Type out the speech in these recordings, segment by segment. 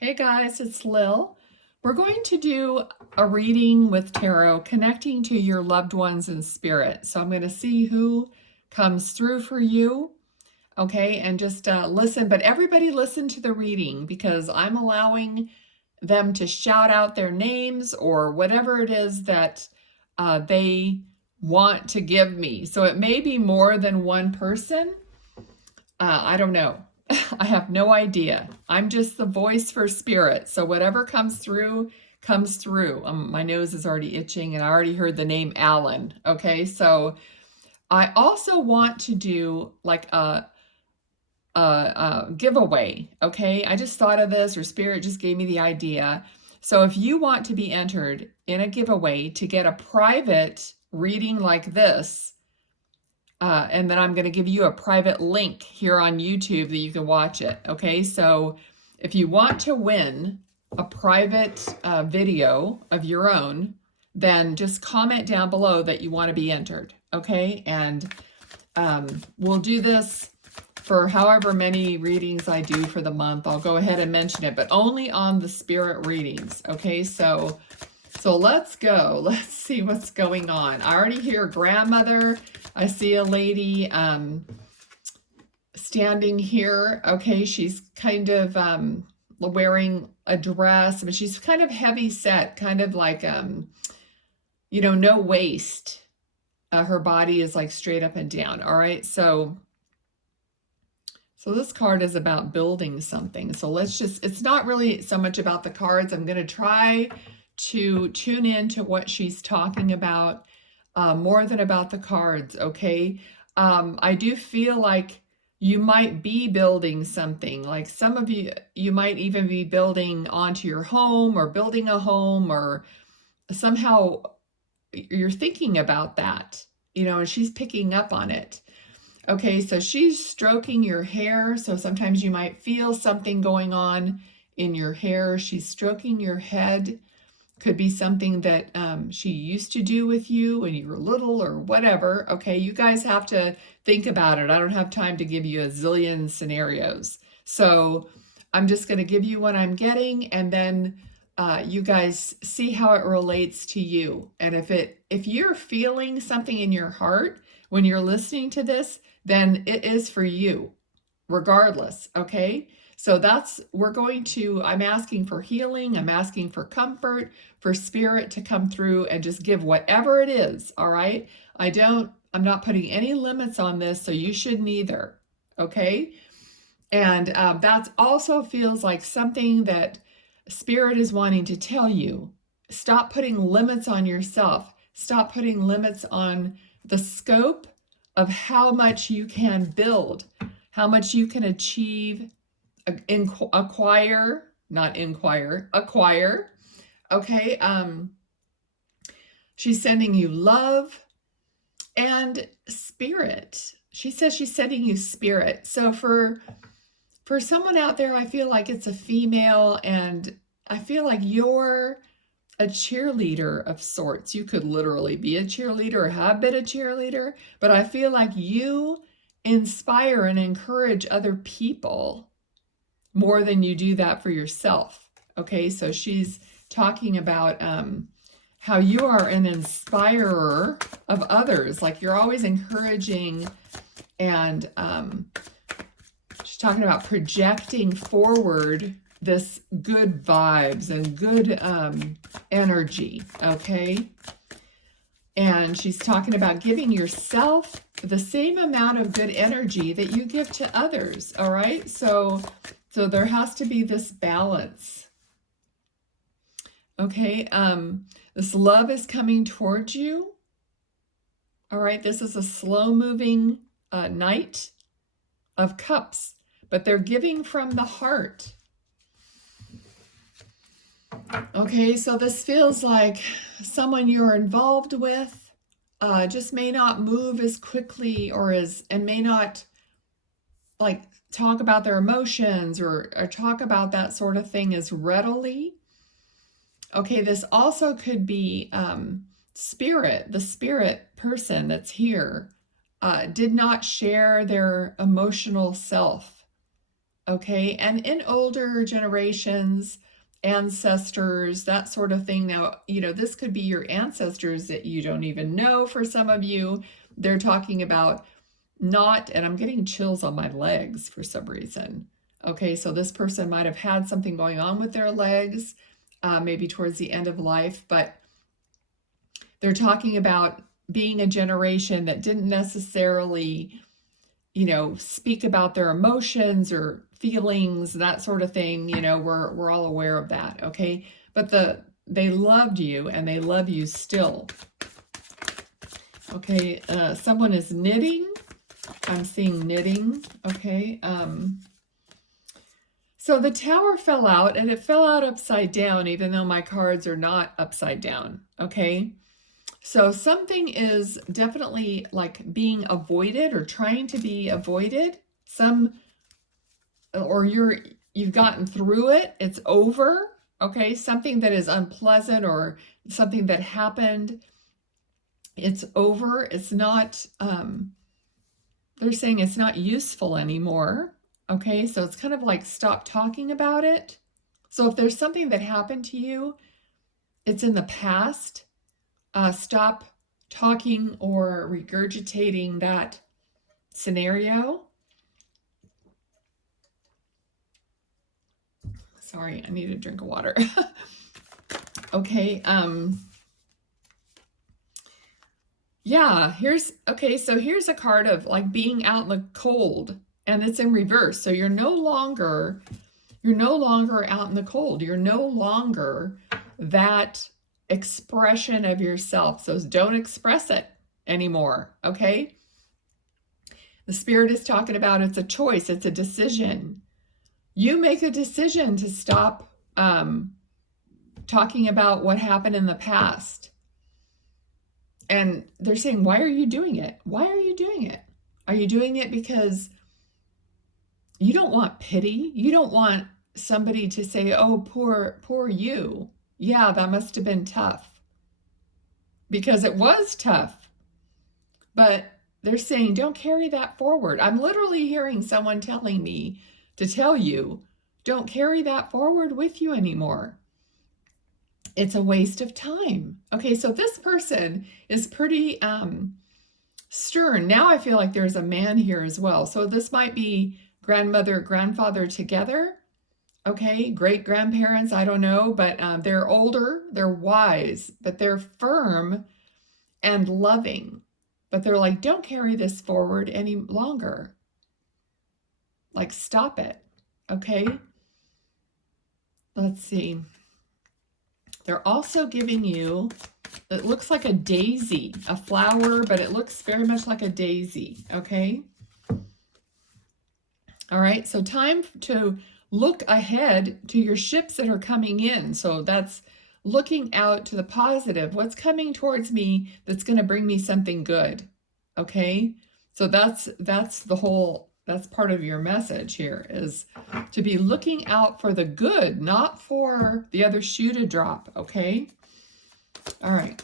Hey guys, it's Lil. We're going to do a reading with tarot, connecting to your loved ones in spirit. So I'm going to see who comes through for you, okay? And just listen, but everybody listen to the reading because I'm allowing them to shout out their names or whatever it is that they want to give me. So it may be more than one person. I don't know. I have no idea. I'm just the voice for spirit. So whatever comes through, comes through. My nose is already itching and I already heard the name Alan. Okay, so I also want to do like a giveaway. Okay, I just thought of this, or spirit just gave me the idea. So if you want to be entered in a giveaway to get a private reading like this, and then I'm going to give you a private link here on YouTube that you can watch it. Okay, so if you want to win a private video of your own, then just comment down below that you want to be entered. Okay, and we'll do this for however many readings I do for the month. I'll go ahead and mention it, but only on the spirit readings. Okay, so let's go. Let's see what's going on. I already hear grandmother. I see a lady standing here. Okay, she's kind of wearing a dress, but she's kind of heavy set, kind of like, no waist. Her body is like straight up and down. All right, so this card is about building something. So it's not really so much about the cards. I'm going to try to tune in to what she's talking about more than about the cards, okay? I do feel like you might be building something. Like some of you might even be building onto your home or building a home, or somehow you're thinking about that, and she's picking up on it. Okay, so she's stroking your hair. So sometimes you might feel something going on in your hair. She's stroking your head. Could be something that she used to do with you when you were little or whatever. Okay, you guys have to think about it. I don't have time to give you a zillion scenarios. So I'm just going to give you what I'm getting, and then you guys see how it relates to you. And if you're feeling something in your heart when you're listening to this, then it is for you, regardless, okay? So I'm asking for healing, I'm asking for comfort, for spirit to come through and just give whatever it is, all right? I'm not putting any limits on this, so you shouldn't either, okay? And that also feels like something that spirit is wanting to tell you. Stop putting limits on yourself. Stop putting limits on the scope of how much you can build, how much you can achieve, acquire. Okay, she's sending you love and spirit. She says she's sending you spirit. So for someone out there, I feel like it's a female, and I feel like you're a cheerleader of sorts. You could literally be a cheerleader or have been a cheerleader, but I feel like you inspire and encourage other people more than you do that for yourself. Okay, so she's talking about how you are an inspirer of others. Like you're always encouraging, and she's talking about projecting forward this good vibes and good energy, okay? And she's talking about giving yourself the same amount of good energy that you give to others, all right? So there has to be this balance, okay? This love is coming towards you, all right? This is a slow-moving Knight of Cups, but they're giving from the heart. Okay, so this feels like someone you're involved with just may not move as quickly and may not like talk about their emotions or talk about that sort of thing as readily. Okay, this also could be the spirit person that's here did not share their emotional self. okay? And in older generations, ancestors, that sort of thing. Now, this could be your ancestors that you don't even know for some of you. They're talking about not, and I'm getting chills on my legs for some reason. Okay, so this person might have had something going on with their legs, maybe towards the end of life, but they're talking about being a generation that didn't necessarily, speak about their emotions or feelings, that sort of thing. We're all aware of that, okay? But they loved you and they love you still. Okay, someone is knitting. I'm seeing knitting, okay? So the tower fell out, and it fell out upside down, even though my cards are not upside down, okay? So something is definitely like being avoided or trying to be avoided. Or you've gotten through it, it's over, okay? Something that is unpleasant or something that happened, it's over. It's not, they're saying it's not useful anymore, okay? So it's kind of like stop talking about it. So if there's something that happened to you, it's in the past, stop talking or regurgitating that scenario. Sorry, I need a drink of water. Okay, yeah, here's a card of like being out in the cold, and it's in reverse. So you're no longer out in the cold. You're no longer that expression of yourself. So don't express it anymore, okay? The Spirit is talking about it's a choice, it's a decision. You make a decision to stop talking about what happened in the past. And they're saying, why are you doing it? Why are you doing it? Are you doing it because you don't want pity? You don't want somebody to say, oh, poor you. Yeah, that must have been tough. Because it was tough. But they're saying, don't carry that forward. I'm literally hearing someone telling me to tell you, don't carry that forward with you anymore. It's a waste of time. Okay, so this person is pretty stern. Now I feel like there's a man here as well. So this might be grandmother, grandfather together. Okay, great grandparents, I don't know, but they're older, they're wise, but they're firm and loving. But they're like, don't carry this forward any longer. Like, stop it. Okay, let's see. They're also giving you, it looks like a daisy, a flower, but it looks very much like a daisy, okay? All right, so time to look ahead to your ships that are coming in. So that's looking out to the positive. What's coming towards me that's going to bring me something good, okay? So that's part of your message here, is to be looking out for the good, not for the other shoe to drop, okay? All right.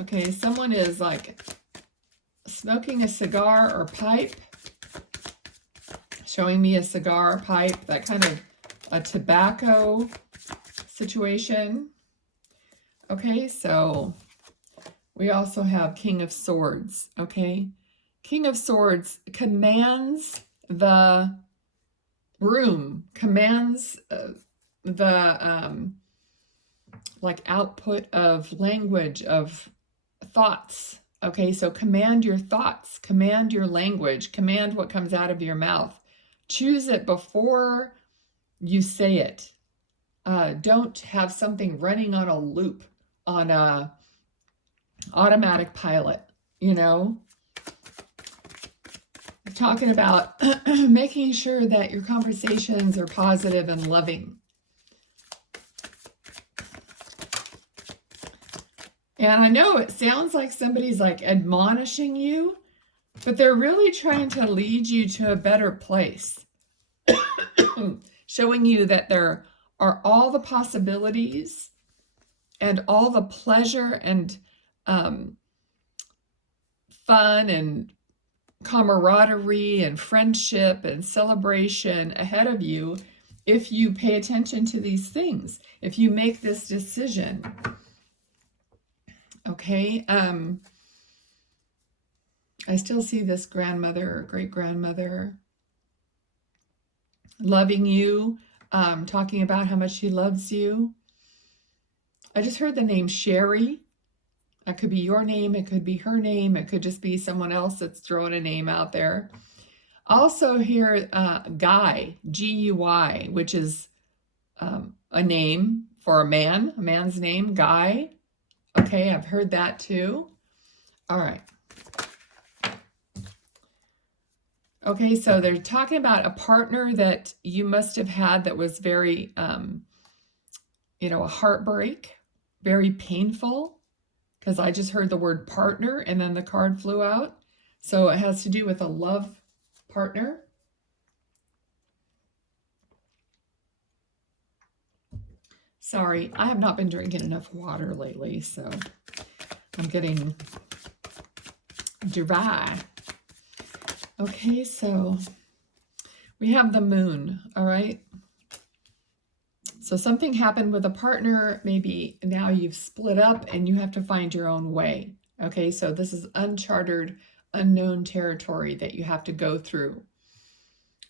Okay, someone is like smoking a cigar or pipe, showing me a cigar, pipe, that kind of a tobacco situation. Okay, so we also have King of Swords, okay? King of Swords commands the room, commands the like output of language, of thoughts, okay? So command your thoughts, command your language, command what comes out of your mouth. Choose it before you say it. Don't have something running on a loop, on a automatic pilot, you know? Talking about making sure that your conversations are positive and loving. And I know it sounds like somebody's like admonishing you, but they're really trying to lead you to a better place. Showing you that there are all the possibilities and all the pleasure and fun and camaraderie and friendship and celebration ahead of you if you pay attention to these things, if you make this decision. Okay, I still see this grandmother or great-grandmother loving you, talking about how much she loves you. I just heard the name Sherry. That could be your name, it could be her name, it could just be someone else that's throwing a name out there. Also here, Guy, G-U-Y, which is a name for a man's name, Guy. Okay, I've heard that too. All right. Okay, so they're talking about a partner that you must have had that was very, a heartbreak, very painful, because I just heard the word partner and then the card flew out. So it has to do with a love partner. Sorry, I have not been drinking enough water lately, so I'm getting dry. Okay, so we have the moon, all right? So something happened with a partner, maybe now you've split up and you have to find your own way. Okay, so this is uncharted, unknown territory that you have to go through.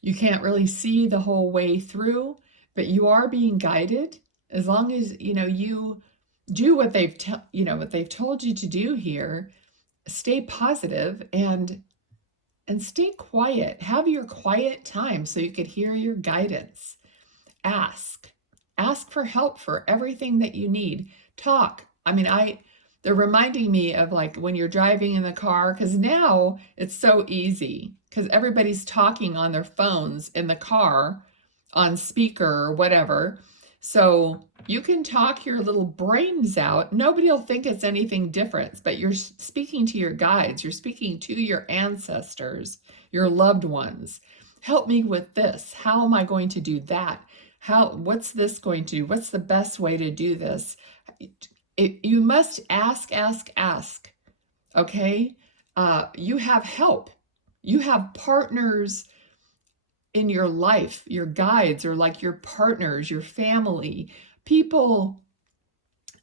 You can't really see the whole way through, but you are being guided as long as, you do what they've told you to do here. Stay positive and stay quiet. Have your quiet time so you could hear your guidance. Ask for help for everything that you need. Talk. They're reminding me of like when you're driving in the car, because now it's so easy because everybody's talking on their phones in the car on speaker or whatever. So you can talk your little brains out. Nobody will think it's anything different, but you're speaking to your guides. You're speaking to your ancestors, your loved ones. Help me with this. How am I going to do that? What's this going to do? What's the best way to do this? You must ask. Okay? You have help. You have partners in your life. Your guides are like your partners, your family, people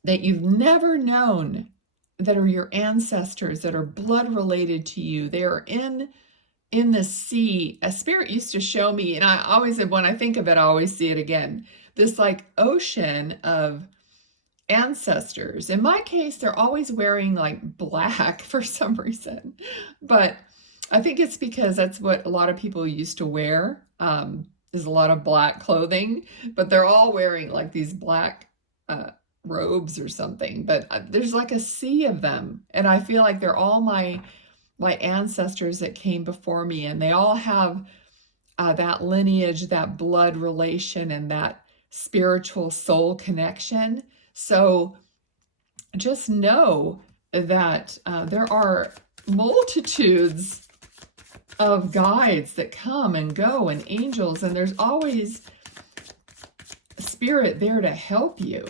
that you've never known that are your ancestors, that are blood related to you. They are in the sea. A spirit used to show me, and I always said, when I think of it, I always see it again, this like ocean of ancestors. In my case, they're always wearing like black for some reason, but I think it's because that's what a lot of people used to wear, is a lot of black clothing, but they're all wearing like these black robes or something, but there's like a sea of them, and I feel like they're all my ancestors that came before me, and they all have that lineage, that blood relation, and that spiritual soul connection. So just know that there are multitudes of guides that come and go, and angels, and there's always spirit there to help you.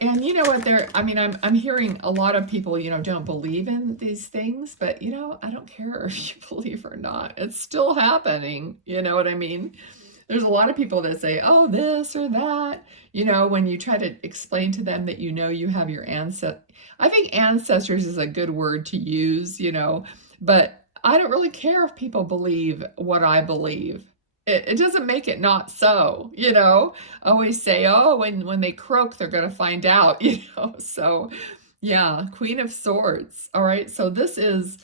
And you know what, I'm hearing a lot of people, don't believe in these things, but I don't care if you believe or not. It's still happening. You know what I mean? There's a lot of people that say, oh, this or that, when you try to explain to them that you have your ancestors. I think ancestors is a good word to use, but I don't really care if people believe what I believe. It doesn't make it not so, I always say, oh, when they croak, they're going to find out, So yeah, Queen of Swords. All right. So this is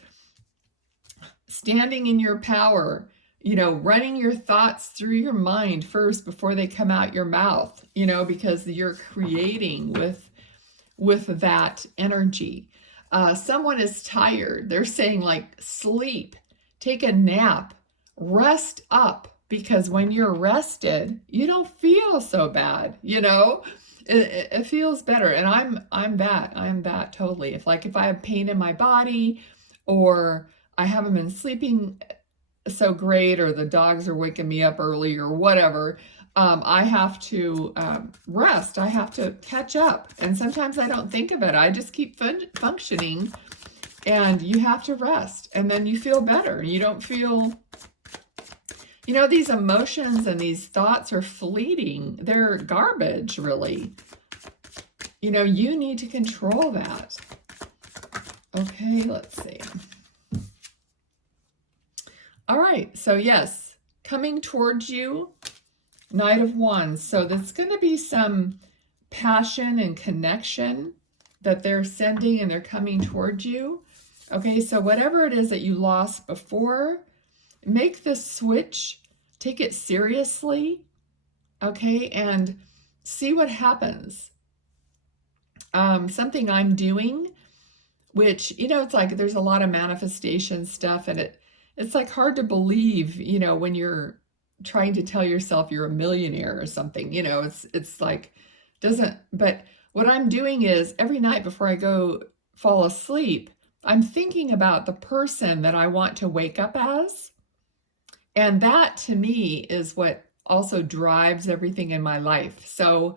standing in your power, running your thoughts through your mind first before they come out your mouth, because you're creating with that energy. Someone is tired. They're saying like, sleep, take a nap, rest up, because when you're rested, you don't feel so bad, it feels better. And I'm that totally. If I have pain in my body, or I haven't been sleeping so great, or the dogs are waking me up early or whatever, I have to rest. I have to catch up. And sometimes I don't think of it. I just keep functioning And you have to rest, and then you feel better. You don't feel, you know, these emotions and these thoughts are fleeting. They're garbage, really. You know, you need to control that. Okay, let's see. All right, so yes, coming towards you, Knight of Wands. So there's going to be some passion and connection that they're sending, and they're coming towards you. Okay, so whatever it is that you lost before, make the switch, take it seriously, okay, and see what happens. Something I'm doing, which, you know, it's like there's a lot of manifestation stuff, and it's like hard to believe, you know, when you're trying to tell yourself you're a millionaire or something, you know, it's like, doesn't, but what I'm doing is every night before I go fall asleep, I'm thinking about the person that I want to wake up as. And that to me is what also drives everything in my life. So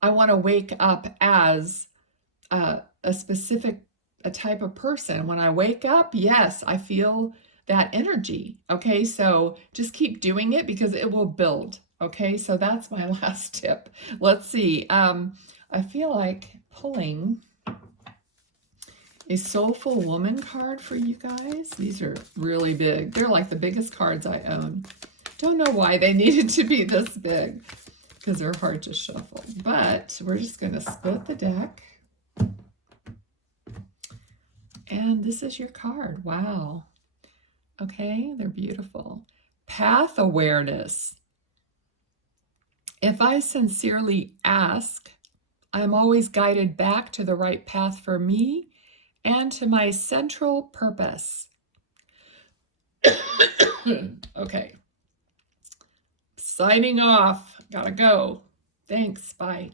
I want to wake up as a specific a type of person. When I wake up, yes, I feel that energy. Okay, so just keep doing it because it will build. Okay, so that's my last tip. Let's see. I feel like pulling a Soulful Woman card for you guys. These are really big. They're like the biggest cards I own. Don't know why they needed to be this big because they're hard to shuffle. But we're just going to split the deck. And this is your card. Wow. Okay, they're beautiful. Path awareness. If I sincerely ask, I'm always guided back to the right path for me and to my central purpose. Okay. Signing off. Gotta go. Thanks. Bye.